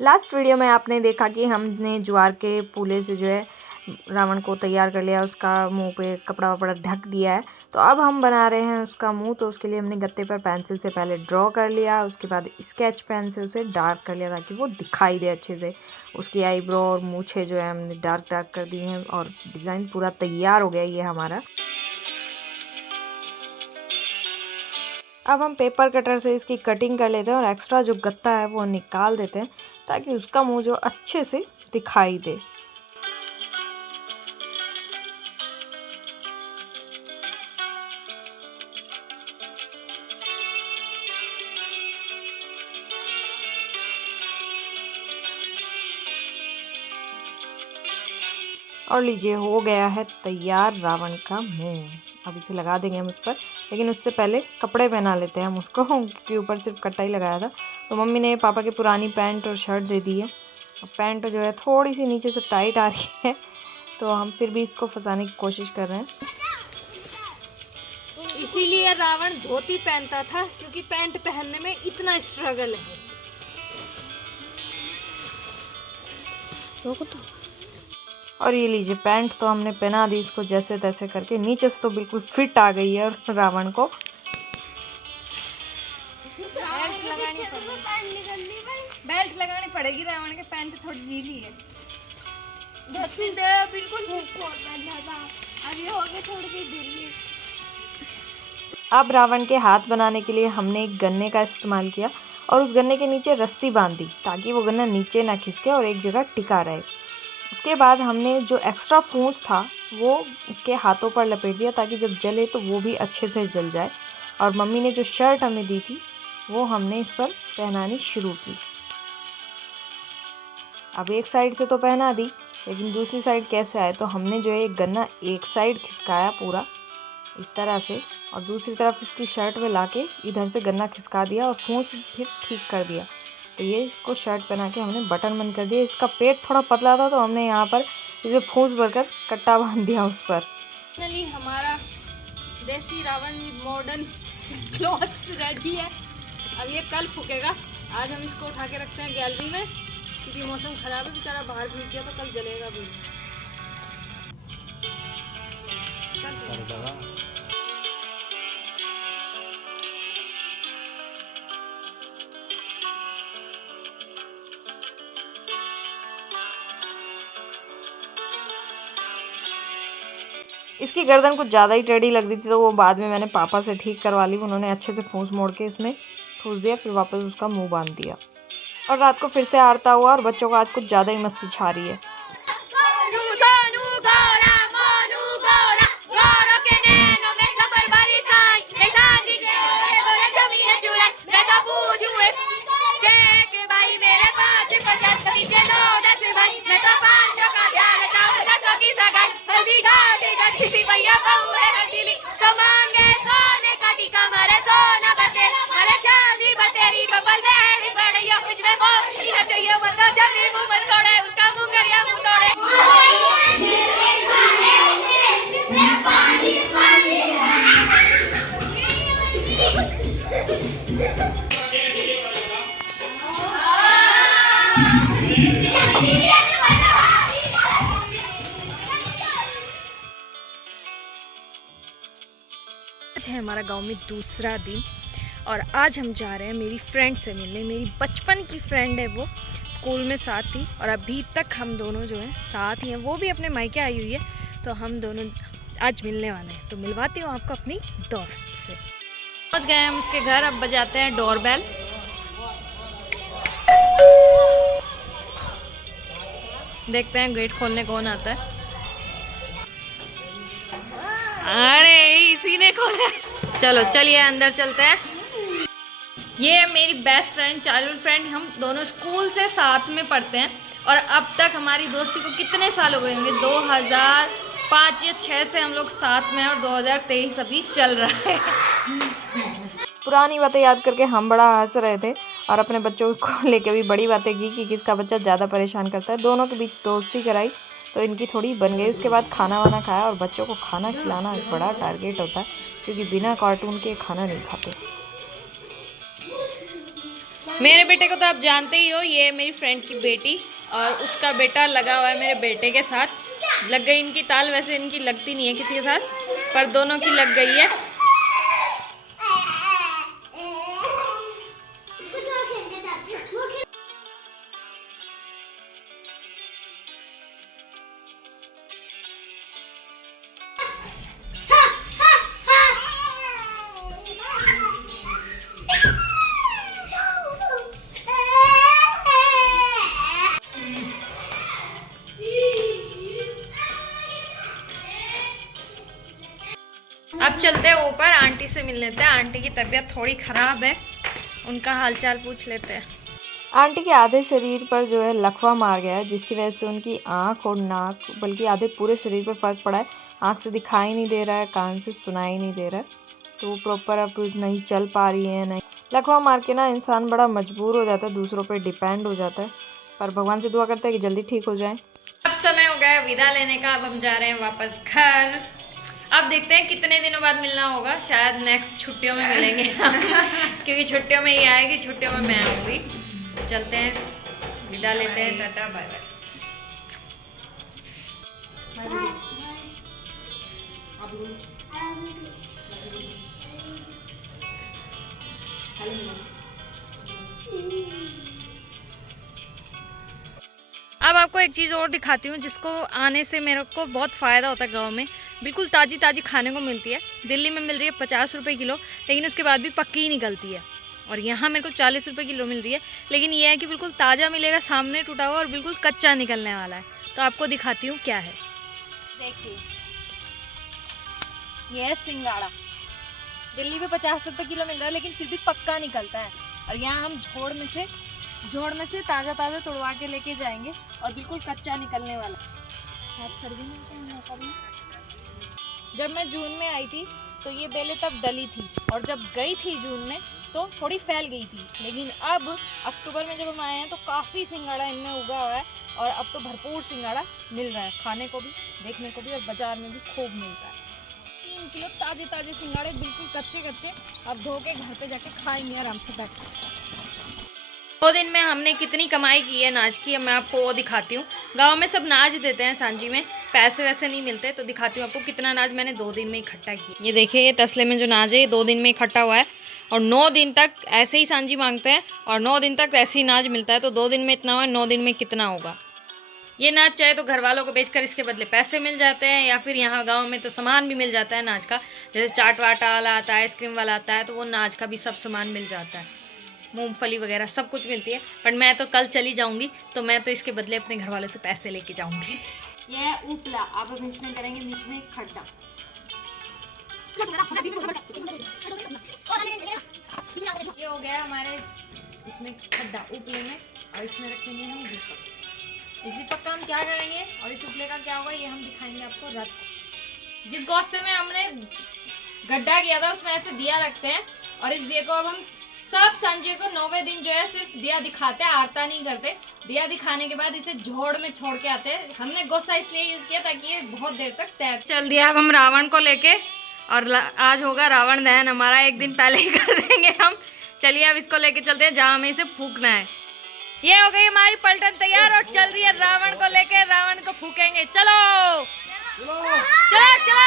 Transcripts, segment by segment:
Last video में आपने देखा कि हमने ज्वार के पूले से जो है रावण को तैयार कर लिया, उसका मुंह पे कपड़ा वपड़ा ढक दिया है। तो अब हम बना रहे हैं उसका मुंह। तो उसके लिए हमने गत्ते पर पेंसिल से पहले ड्रॉ कर लिया, उसके बाद स्केच पेन से उसे डार्क कर लिया ताकि वो दिखाई दे अच्छे से। उसकी आईब्रो और मूछें जो है हमने डार्क डार्क कर दी हैं और डिज़ाइन पूरा तैयार हो गया ये हमारा। अब हम पेपर कटर से इसकी कटिंग कर लेते हैं और एक्स्ट्रा जो गत्ता है वो निकाल देते हैं ताकि उसका मुंह जो अच्छे से दिखाई दे। और लीजिए हो गया है तैयार रावण का मुंह। अब इसे लगा देंगे हम उस पर, लेकिन उससे पहले कपड़े पहना लेते हैं हम उसको क्योंकि ऊपर सिर्फ कट्टा ही लगाया था। तो मम्मी ने पापा की पुरानी पैंट और शर्ट दे दी है। अब पैंट जो है थोड़ी सी नीचे से टाइट आ रही है, तो हम फिर भी इसको फंसाने की कोशिश कर रहे हैं। इसीलिए रावण धोती पहनता था क्योंकि पैंट पहनने में इतना स्ट्रगल है। और ये लीजिए पैंट तो हमने पहना दी इसको जैसे तैसे करके, नीचे से तो बिल्कुल फिट आ गई है रावण को। बेल्ट लगानी पड़ेगी रावण के, पैंट थोड़ी ढीली है। बिल्कुल अब रावण के हाथ बनाने के लिए हमने एक गन्ने का इस्तेमाल किया और उस गन्ने के नीचे रस्सी बांध दी ताकि वो गन्ना नीचे ना खिसके और एक जगह टिका रहे। उसके बाद हमने जो एक्स्ट्रा फूंस था वो उसके हाथों पर लपेट दिया ताकि जब जले तो वो भी अच्छे से जल जाए। और मम्मी ने जो शर्ट हमें दी थी वो हमने इस पर पहनानी शुरू की। अब एक साइड से तो पहना दी, लेकिन दूसरी साइड कैसे आए, तो हमने जो है एक गन्ना एक साइड खिसकाया पूरा इस तरह से और दूसरी तरफ इसकी शर्ट में लाके इधर से गन्ना खिसका दिया और फूंस फिर ठीक कर दिया। तो ये इसको शर्ट पहना के हमने बटन बंद कर दिया। इसका पेट थोड़ा पतला था तो हमने यहाँ पर इसमें फूंस भरकर कट्टा बांध दिया उस पर। फाइनली हमारा देसी Ravan with modern clothes ready है। अब ये कल फूकेगा। आज हम इसको उठा के रखते हैं गैलरी में क्योंकि मौसम खराब है, बेचारा बाहर भीग गया तो कल जलेगा भी। इसकी गर्दन कुछ ज़्यादा ही टेढ़ी लग रही थी तो वो बाद में मैंने पापा से ठीक करवा ली। उन्होंने अच्छे से फूंस मोड़ के इसमें ठूस दिया, फिर वापस उसका मुंह बांध दिया। और रात को फिर से आरता हुआ और बच्चों को आज कुछ ज़्यादा ही मस्ती छा रही है। आज है हमारा गांव में दूसरा दिन और आज हम जा रहे हैं मेरी फ्रेंड से मिलने। मेरी बचपन की फ्रेंड है, वो स्कूल में साथ थी और अभी तक हम दोनों जो हैं साथ ही हैं। वो भी अपने मायके आई हुई है, तो हम दोनों आज मिलने वाले हैं। तो मिलवाती हूँ आपको अपनी दोस्त से। पहुँच गए हम उसके घर। अब बजाते हैं डोरबेल। देखते हैं गेट खोलने कौन आता है। अरे इसी ने खोला। चलो चलिए अंदर चलते हैं। ये है मेरी बेस्ट फ्रेंड, चाइल्डहुड फ्रेंड। हम दोनों स्कूल से साथ में पढ़ते हैं और अब तक हमारी दोस्ती को कितने साल हो गए होंगे, 2005 या 6 से हम लोग साथ में हैं और 2023 अभी चल रहा है। पुरानी बातें याद करके हम बड़ा हंस रहे थे और अपने बच्चों को लेके भी बड़ी बातें की कि किसका बच्चा ज़्यादा परेशान करता है। दोनों के बीच दोस्ती कराई तो इनकी थोड़ी बन गई। उसके बाद खाना वाना खाया और बच्चों को खाना खिलाना एक बड़ा टारगेट होता है क्योंकि बिना कार्टून के खाना नहीं खाते। मेरे बेटे को तो आप जानते ही हो, ये मेरी फ्रेंड की बेटी और उसका बेटा लगा हुआ है मेरे बेटे के साथ। लग गई इनकी ताल, वैसे इनकी लगती नहीं है किसी के साथ, पर दोनों की लग गई है। अब चलते हैं ऊपर, आंटी से मिल लेते हैं। आंटी की तबीयत थोड़ी ख़राब है, उनका हालचाल पूछ लेते हैं। आंटी के आधे शरीर पर जो है लकवा मार गया है, जिसकी वजह से उनकी आँख और नाक, बल्कि आधे पूरे शरीर पर फ़र्क पड़ा है। आँख से दिखाई नहीं दे रहा है, कान से सुनाई नहीं दे रहा है, तो वो प्रॉपर अब नहीं चल पा रही है। नहीं, लकवा मार के ना इंसान बड़ा मजबूर हो जाता है, दूसरों पर डिपेंड हो जाता है। पर भगवान से दुआ करते हैं कि जल्दी ठीक हो जाए। अब समय हो गया विदा लेने का, अब हम जा रहे हैं वापस घर। अब देखते हैं कितने दिनों बाद मिलना होगा, शायद नेक्स्ट छुट्टियों में मिलेंगे क्योंकि छुट्टियों में ये आएगी, छुट्टियों में मैं आऊँगी। चलते हैं, विदा लेते हैं, टाटा बाय बाय। अब आपको एक चीज़ और दिखाती हूँ जिसको आने से मेरे को बहुत फ़ायदा होता है। गांव में बिल्कुल ताज़ी ताज़ी खाने को मिलती है। दिल्ली में मिल रही है 50 रुपये किलो, लेकिन उसके बाद भी पक्की ही निकलती है। और यहाँ मेरे को 40 रुपये किलो मिल रही है, लेकिन यह है कि बिल्कुल ताज़ा मिलेगा, सामने टूटा हुआ और बिल्कुल कच्चा निकलने वाला है। तो आपको दिखाती हूँ क्या है। देखिए, यह है सिंगाड़ा। दिल्ली में 50 रुपये किलो मिल रहा है, लेकिन फिर भी पक्का निकलता है। और यहाँ हम झोड़ में से ताज़ा ताज़ा तोड़वा के लेके जाएंगे और बिल्कुल कच्चा निकलने वाला। जब मैं जून में आई थी तो ये बेलें तब डली थी, और जब गई थी जून में तो थोड़ी फैल गई थी। लेकिन अब अक्टूबर में जब हम आए हैं तो काफ़ी सिंगाड़ा इनमें उगा हुआ है, और अब तो भरपूर सिंगाड़ा मिल रहा है, खाने को भी, देखने को भी, और बाज़ार में भी खूब मिलता है। 3 किलो ताज़े ताज़े सिंगाड़े, बिल्कुल कच्चे कच्चे। अब धो के घर पे जाके खाएंगे आराम से बैठ के। 2 दिन में हमने कितनी कमाई की है नाच की, मैं आपको वो दिखाती हूँ। गांव में सब नाच देते हैं सांझी में, पैसे वैसे नहीं मिलते, तो दिखाती हूँ आपको कितना नाच मैंने 2 दिन में इकट्ठा किया। ये देखिए, ये तसले में जो नाच है ये 2 दिन में इकट्ठा हुआ है, और 9 दिन तक ऐसे ही सांझी मांगते हैं, और 9 दिन तक ऐसे ही नाच मिलता है। तो 2 दिन में इतना हुआ, 9 दिन में कितना होगा। ये नाच चाहे तो घर वालों को बेचकर इसके बदले पैसे मिल जाते हैं, या फिर यहाँ गांव में तो सामान भी मिल जाता है नाच का। जैसे चाट वाट वाला आता है, आइसक्रीम वाला आता है, तो वो नाच का भी सब सामान मिल जाता है, मूंगफली वगैरह सब कुछ मिलती है। पर मैं तो कल चली जाऊंगी, तो मैं तो इसके बदले अपने घर वालों से पैसे लेके जाऊंगी। यह है उपला, अब हम इसमें करेंगे बीच में खड्डा। ये हो गया हमारे इसमें खड्डा उपले में, और इसमें रखेंगे हम दीपक। इस दीपक का हम क्या करेंगे और इस उपले का क्या होगा, ये हम दिखाएंगे आपको रथ। जिस गौसे में हमने गड्ढा किया था उसमें ऐसे दिया रखते हैं, और इस दिए को अब हम सब संजय को 9वें दिन जो है सिर्फ दिया दिखाते हैं, आरता नहीं करते। दिया दिखाने के बाद इसे झोड़ में छोड़ के आते हैं। हमने गोसा इसलिए यूज किया ताकि ये बहुत देर तक तैर। चल दिया अब हम रावण को लेके, और आज होगा रावण दहन हमारा, एक दिन पहले ही कर देंगे हम। चलिए अब इसको लेके चलते हैं जहाँ हमें इसे फूकना है। ये हो गई हमारी पलटन तैयार, और चल रही है रावण को लेके, रावण को फूकेंगे। चलो चलो चलो।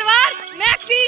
तलवार मैक्सी